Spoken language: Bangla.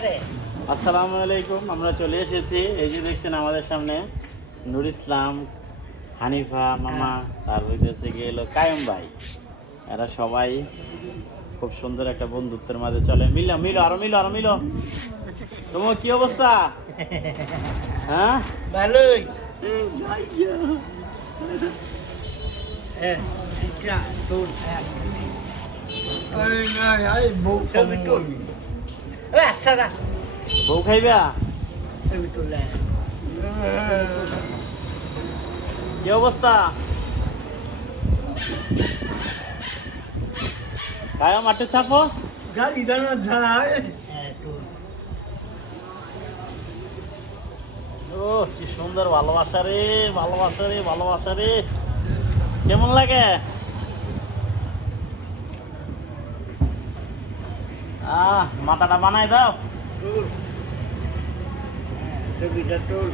আসসালামু আলাইকুম। আমরা চলে এসেছি, এই যে দেখছেন আমাদের সামনে নুর ইসলাম, হানিফা মামা, তার হইতেছে গিয়ে এলো কায়েম ভাই। এরা সবাই খুব সুন্দর একটা বন্ধুত্বের মাঝে চলে। মিলো মিলো আরো মিলো আরো মিলো। তোমার কি অবস্থা? হ্যাঁ ভালোই। বউ খাইবা? কি অবস্থা? কায়েম মাঠে চাপো। গাড়ি দাঁড়া যায়। ও কি সুন্দর ভালোবাসা রে, ভালোবাসা রে, ভালোবাসা রে। কেমন লাগে? মাথাটা বানাই দাও। ছবিটা তোর